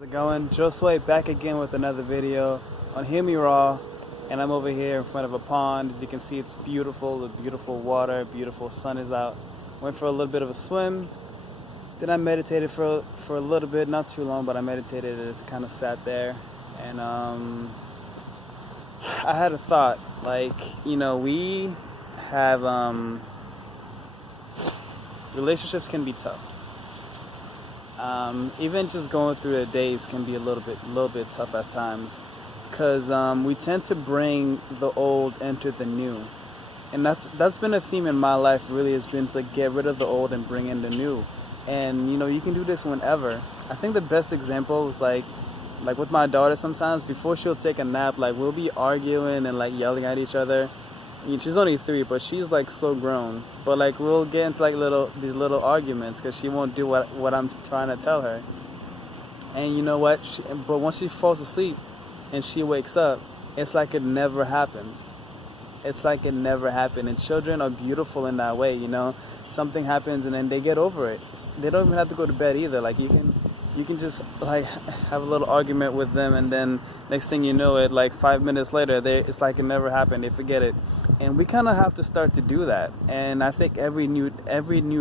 How's it going? Josue back again with another video on Hear Me Raw, and I'm over here in front of a pond. As you can see, it's beautiful, the beautiful water, beautiful sun is out. Went for a little bit of a swim, then I meditated for a little bit, not too long, but I meditated and just kind of sat there. And I had a thought, like, we have, relationships can be tough. Even just going through the days can be a little bit tough at times, because we tend to bring the old into the new, and that's been a theme in my life. Really, has been to get rid of the old and bring in the new. And you can do this whenever. I think the best example is like with my daughter. Sometimes before she'll take a nap, like we'll be arguing and like yelling at each other. She's only 3, but she's like so grown. But like we'll get into like these little arguments because she won't do what I'm trying to tell her. And you know what? But once she falls asleep and she wakes up, it's like it never happened. It's like it never happened. And children are beautiful in that way. Something happens and then they get over it. They don't even have to go to bed either. Like you can just like have a little argument with them, and then next thing you know it, like 5 minutes later, it's like it never happened. They forget it. And we kind of have to start to do that. And I think every new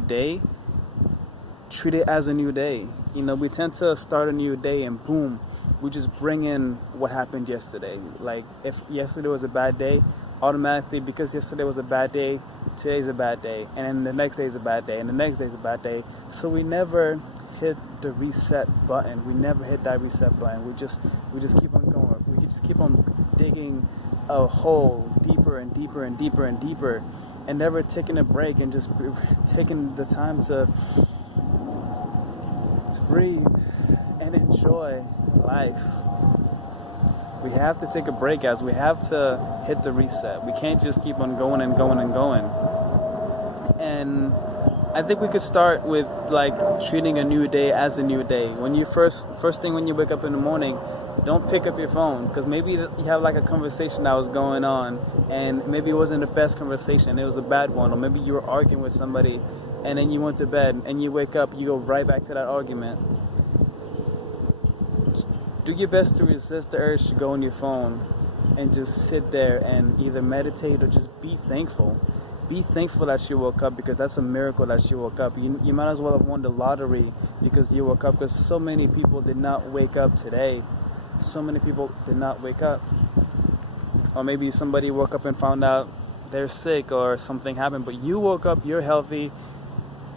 day, treat it as a new day. We tend to start a new day and boom, we just bring in what happened yesterday. Like if yesterday was a bad day, automatically, because yesterday was a bad day, today's a bad day, and then the next day is a bad day, and the next day is a bad day. So we never hit the reset button. We never hit that reset button. We just keep on going. We just keep on digging a hole deeper and deeper and deeper and deeper, and never taking a break and just taking the time to breathe and enjoy life. We have to take a break, guys. We have to hit the reset. We can't just keep on going and going and going. And I think we could start with like treating a new day as a new day. When you first thing when you wake up in the morning, don't pick up your phone, because maybe you have like a conversation that was going on, and maybe it wasn't the best conversation, it was a bad one, or maybe you were arguing with somebody, and then you went to bed, and you wake up, you go right back to that argument. Do your best to resist the urge to go on your phone and just sit there and either meditate or just be thankful. Be thankful that you woke up, because that's a miracle that you woke up. You might as well have won the lottery because you woke up, because so many people did not wake up today. So many people did not wake up. Or maybe somebody woke up and found out they're sick or something happened, but you woke up, you're healthy.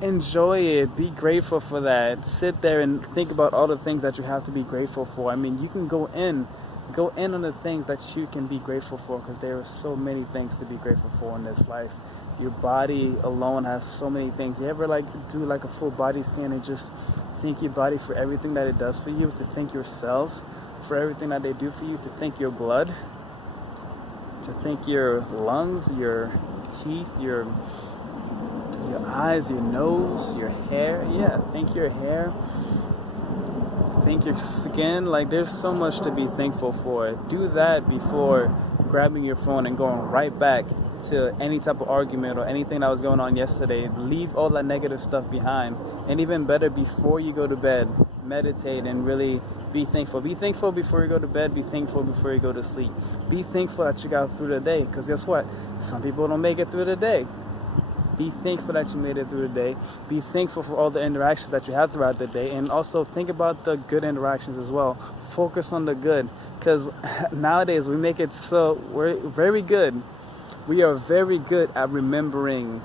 Enjoy it. Be grateful for that. Sit there and think about all the things that you have to be grateful for. I mean, you can go in on the things that you can be grateful for, because there are so many things to be grateful for in this life. Your body alone has so many things. You ever do a full body scan and just thank your body for everything that it does for you, to thank your cells for everything that they do for you, to thank your blood, to thank your lungs, your teeth, your eyes, your nose, your hair. Yeah, thank your hair. Thank your skin. Like, there's so much to be thankful for. Do that before grabbing your phone and going right back to any type of argument or anything that was going on yesterday. Leave all that negative stuff behind. And even better, before you go to bed, meditate and really be thankful. Be thankful before you go to bed. Be thankful before you go to sleep. Be thankful that you got through the day, because guess what? Some people don't make it through the day. Be thankful that you made it through the day. Be thankful for all the interactions that you have throughout the day. And also think about the good interactions as well. Focus on the good. Because nowadays we make it so we're very good. We are very good at remembering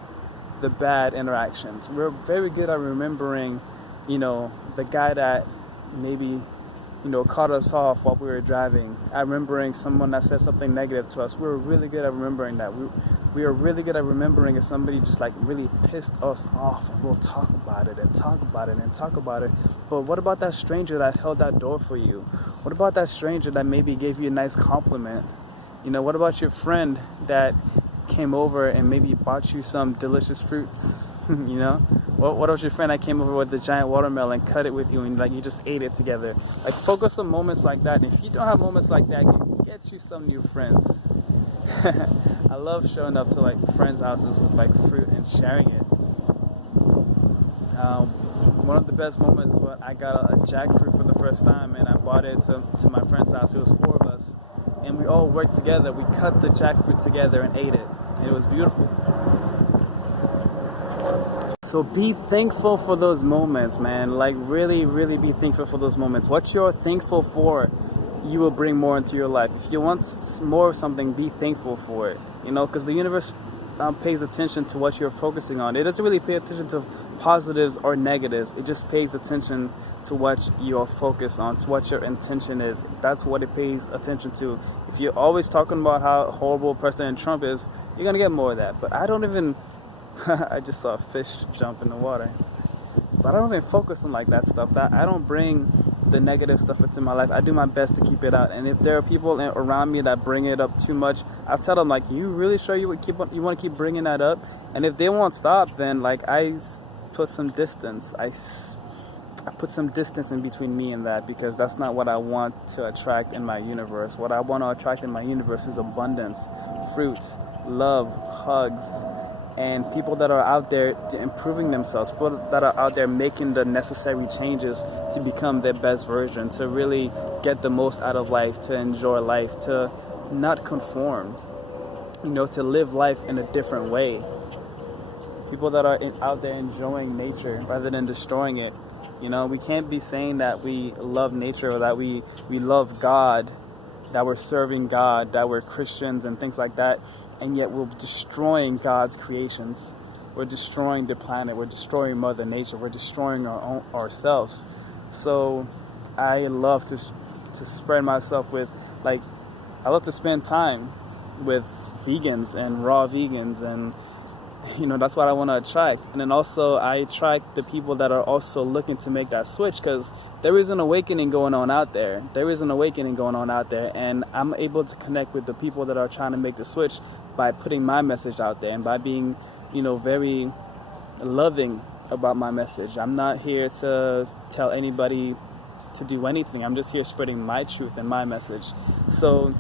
the bad interactions. We're very good at remembering, the guy that maybe, caught us off while we were driving. At remembering someone that said something negative to us. We're really good at remembering that. We are really good at remembering if somebody just really pissed us off, and we'll talk about it and talk about it and talk about it. But what about that stranger that held that door for you? What about that stranger that maybe gave you a nice compliment? What about your friend that came over and maybe bought you some delicious fruits? What about your friend that came over with the giant watermelon, cut it with you, and you just ate it together? Focus on moments like that. And if you don't have moments like that, get you some new friends. I love showing up to friends' houses with fruit and sharing it. One of the best moments is when I got a jackfruit for the first time, and I brought it to my friend's house. It was 4 of us, and we all worked together. We cut the jackfruit together and ate it, and it was beautiful. So be thankful for those moments, man. Like really, really be thankful for those moments. What you're thankful for, you will bring more into your life. If you want more of something, be thankful for it. You know, because the universe pays attention to what you're focusing on. It doesn't really pay attention to positives or negatives. It just pays attention to what you're focused on, to what your intention is. That's what it pays attention to. If you're always talking about how horrible President Trump is, you're going to get more of that. But I don't even... I just saw a fish jump in the water. But I don't even focus on like that stuff. I don't bring the negative stuff into my life. I do my best to keep it out. And if there are people around me that bring it up too much, I'll tell them like, "You really sure you want to keep bringing that up?" And if they won't stop, then like I put some distance. I put some distance in between me and that, because that's not what I want to attract in my universe. What I want to attract in my universe is abundance, fruits, love, hugs, and people that are out there improving themselves, people that are out there making the necessary changes to become their best version, to really get the most out of life, to enjoy life, to not conform, you know, to live life in a different way. People that are out there enjoying nature rather than destroying it. You know, we can't be saying that we love nature or that we love God, that we're serving God, that we're Christians and things like that, and yet we're destroying God's creations. We're destroying the planet. We're destroying Mother Nature. We're destroying ourselves. So I love to spread myself with, like, I love to spend time with vegans and raw vegans, and you know, that's what I want to attract. And then also I attract the people that are also looking to make that switch, because there is an awakening going on out there. And I'm able to connect with the people that are trying to make the switch by putting my message out there and by being, you know, very loving about my message. I'm not here to tell anybody to do anything. I'm just here spreading my truth and my message. So,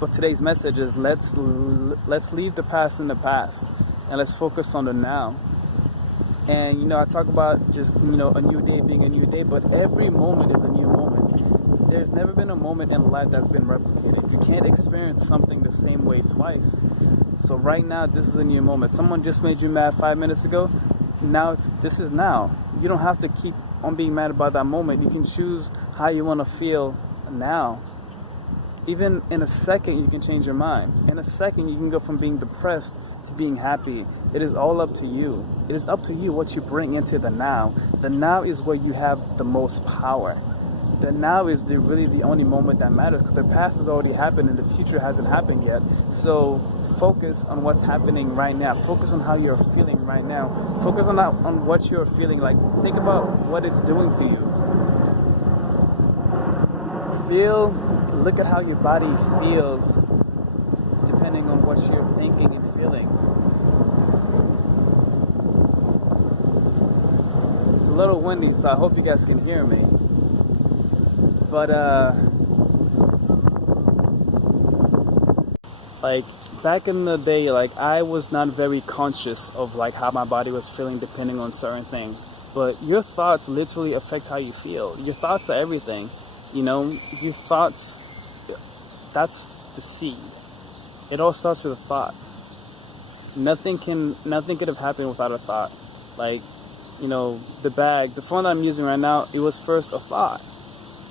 but today's message is let's leave the past in the past and let's focus on the now. And, you know, I talk about just, you know, a new day being a new day, but every moment is a new moment. There's never been a moment in life that's been replicated. You can't experience something the same way twice. So right now, this is a new moment. Someone just made you mad 5 minutes ago. Now this is now. You don't have to keep on being mad about that moment. You can choose how you want to feel now. Even in a second, you can change your mind. In a second, you can go from being depressed to being happy. It is all up to you. It is up to you what you bring into the now. The now is where you have the most power. The now is really the only moment that matters, because the past has already happened and the future hasn't happened yet. So focus on what's happening right now. Focus on how you're feeling right now. Focus on what you're feeling like. Think about what it's doing to you. Look at how your body feels depending on what you're thinking and feeling. It's a little windy, so I hope you guys can hear me. But like back in the day, like I was not very conscious of like how my body was feeling depending on certain things. But your thoughts literally affect how you feel. Your thoughts are everything. You know, your thoughts, that's the seed. It all starts with a thought. Nothing could have happened without a thought. Like, you know, the phone that I'm using right now, it was first a thought.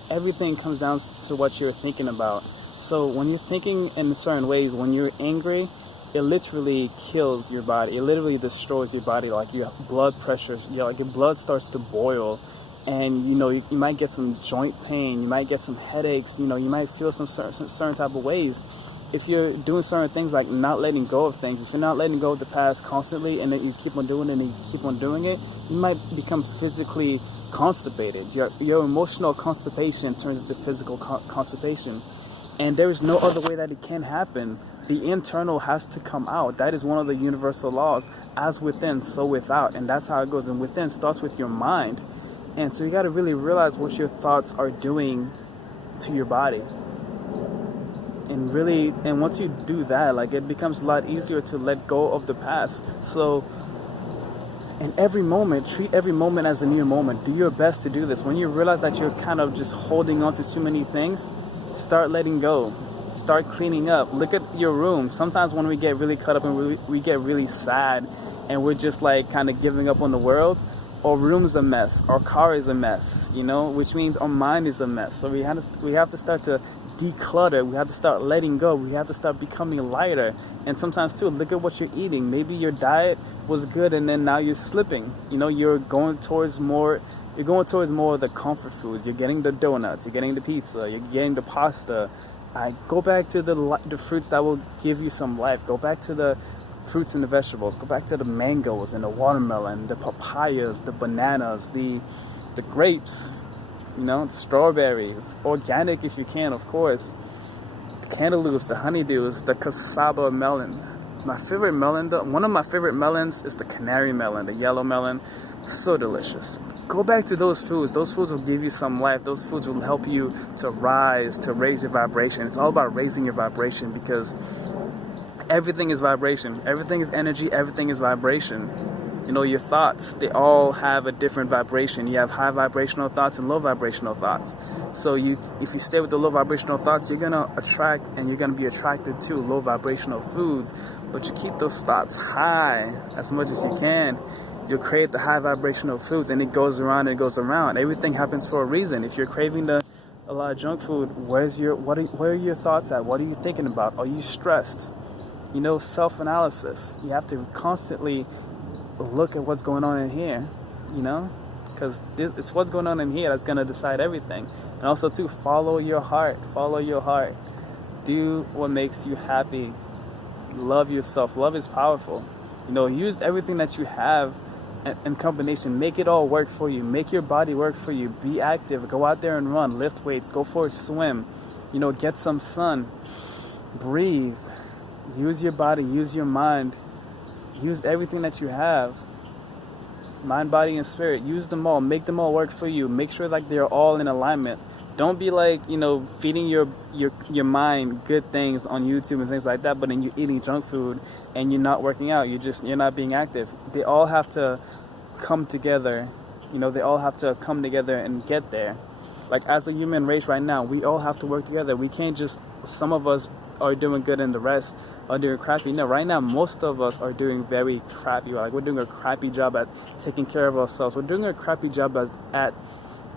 Everything comes down to what you're thinking about. So when you're thinking in certain ways, when you're angry, it literally kills your body. It literally destroys your body. Like your blood pressure, your blood starts to boil. And, you know, you might get some joint pain. You might get some headaches. You know, you might feel some certain type of ways. If you're doing certain things like not letting go of things, if you're not letting go of the past constantly and then you keep on doing it and you keep on doing it, you might become physically constipated. Your emotional constipation turns into physical constipation. And there is no other way that it can happen. The internal has to come out. That is one of the universal laws. As within, so without. And that's how it goes. And within starts with your mind. And so you got to really realize what your thoughts are doing to your body. And once you do that, like, it becomes a lot easier to let go of the past. So And every moment, treat every moment as a new moment. Do your best to do this. When you realize that you're kind of just holding on to too many things, start letting go. Start cleaning up. Look at your room. Sometimes when we get really caught up and we get really sad and we're just like kind of giving up on the world, our room's a mess, our car is a mess, you know, which means our mind is a mess. So we have to start to declutter. We have to start letting go. We have to start becoming lighter. And sometimes too, look at what you're eating. Maybe your diet was good and then now you're slipping. You know, you're going towards more of the comfort foods. You're getting the donuts, you're getting the pizza, you're getting the pasta. Go back to the fruits that will give you some life. Go back to the fruits and the vegetables. Go back to the mangoes and the watermelon, the papayas, the bananas, the grapes, you know, the strawberries. Organic if you can, of course. The cantaloupes, the honeydews, the cassava melon. My favorite melon, one of my favorite melons is the canary melon, the yellow melon. So delicious. Go back to those foods. Those foods will give you some life. Those foods will help you to rise, to raise your vibration. It's all about raising your vibration because everything is vibration. Everything is energy. Everything is vibration. You know, your thoughts, they all have a different vibration. You have high vibrational thoughts and low vibrational thoughts. So if you stay with the low vibrational thoughts, you're going to attract and you're going to be attracted to low vibrational foods. But you keep those thoughts high as much as you can. You'll create the high vibrational foods, and it goes around and goes around. Everything happens for a reason. If you're craving a lot of junk food, where are your thoughts at? What are you thinking about? Are you stressed? You know, self-analysis. You have to constantly look at what's going on in here, you know, because it's what's going on in here that's going to decide everything. And also, too, follow your heart. Follow your heart. Do what makes you happy. Love yourself. Love is powerful. You know, use everything that you have in combination. Make it all work for you. Make your body work for you. Be active. Go out there and run. Lift weights. Go for a swim. You know, get some sun. Breathe. Use your body. Use your mind. Use everything that you have. Mind, body, and spirit. Use them all. Make them all work for you. Make sure like they're all in alignment. Don't be like, you know, feeding your mind good things on YouTube and things like that, but then you're eating junk food and you're not working out. You're not being active. They all have to come together. You know, they all have to come together and get there. Like as a human race right now, we all have to work together. We can't just, some of us are doing good and the rest are doing crappy. No, right now, most of us are doing very crappy. Like we're doing a crappy job at taking care of ourselves. We're doing a crappy job at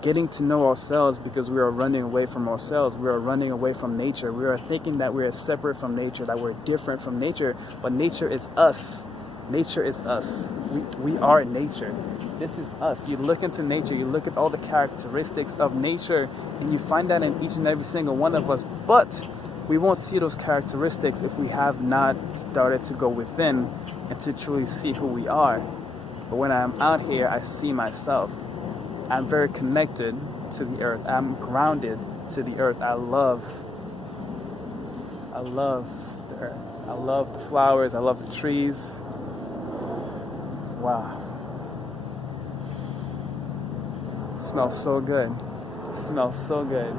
getting to know ourselves because we are running away from ourselves. We are running away from nature. We are thinking that we are separate from nature, that we're different from nature, but nature is us. Nature is us. We are nature. This is us. You look into nature, you look at all the characteristics of nature, and you find that in each and every single one of us, but we won't see those characteristics if we have not started to go within and to truly see who we are. But when I'm out here, I see myself. I'm very connected to the earth. I'm grounded to the earth. I love the earth. I love the flowers. I love the trees. Wow. It smells so good. It smells so good.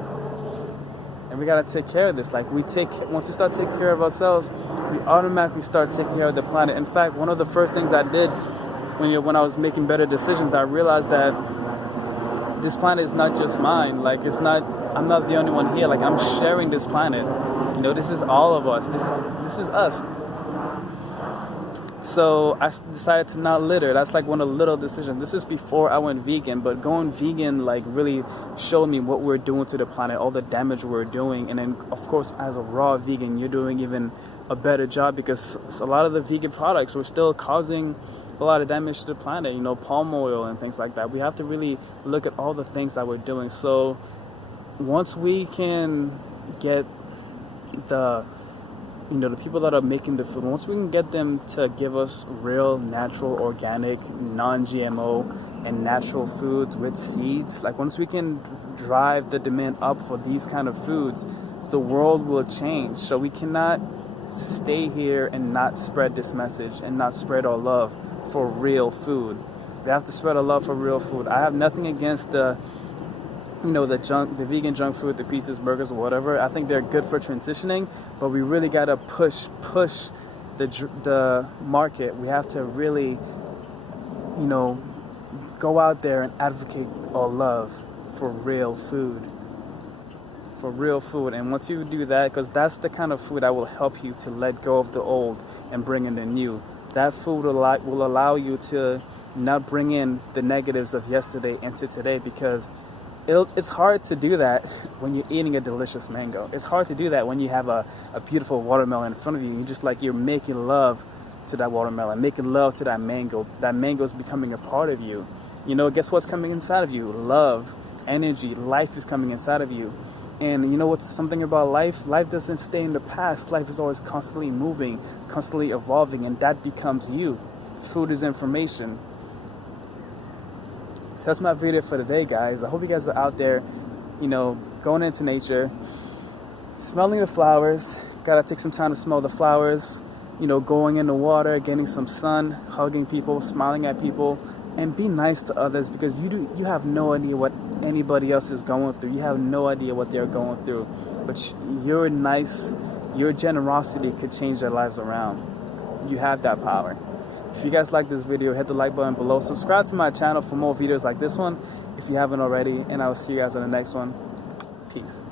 And we gotta take care of this. Like once we start taking care of ourselves, we automatically start taking care of the planet. In fact, one of the first things I did when I was making better decisions, I realized that this planet is not just mine. Like I'm not the only one here. Like I'm sharing this planet. You know, this is all of us. This is us. So I decided to not litter. That's like one of the little decisions. This is before I went vegan, but going vegan like really showed me what we're doing to the planet, all the damage we're doing. And then of course, as a raw vegan, you're doing even a better job because a lot of the vegan products were still causing a lot of damage to the planet, you know, palm oil and things like that. We have to really look at all the things that we're doing. So once we can get the people that are making the food, once we can get them to give us real, natural, organic, non-GMO and natural foods with seeds, like once we can drive the demand up for these kind of foods, the world will change. So we cannot stay here and not spread this message and not spread our love for real food. We have to spread our love for real food. I have nothing against the vegan junk food, the pizzas, burgers, or whatever. I think they're good for transitioning, but we really gotta push the market. We have to really you know, go out there and advocate or love for real food. For real food. And once you do that, because that's the kind of food that will help you to let go of the old and bring in the new. That food will allow you to not bring in the negatives of yesterday into today, because it's hard to do that when you're eating a delicious mango. It's hard to do that when you have a beautiful watermelon in front of you. You're just like, you're making love to that watermelon, making love to that mango. That mango is becoming a part of you. You know, guess what's coming inside of you? Love, energy, life is coming inside of you. And you know what's something about life? Life doesn't stay in the past. Life is always constantly moving, constantly evolving, and that becomes you. Food is information. That's my video for today, guys. I hope you guys are out there, you know, going into nature, smelling the flowers. Gotta take some time to smell the flowers, you know, going in the water, getting some sun, hugging people, smiling at people, and be nice to others, because you have no idea what anybody else is going through. You have no idea what they're going through. But your generosity could change their lives around. You have that power. If you guys like this video, hit the like button below. Subscribe to my channel for more videos like this one if you haven't already. And I will see you guys in the next one. Peace.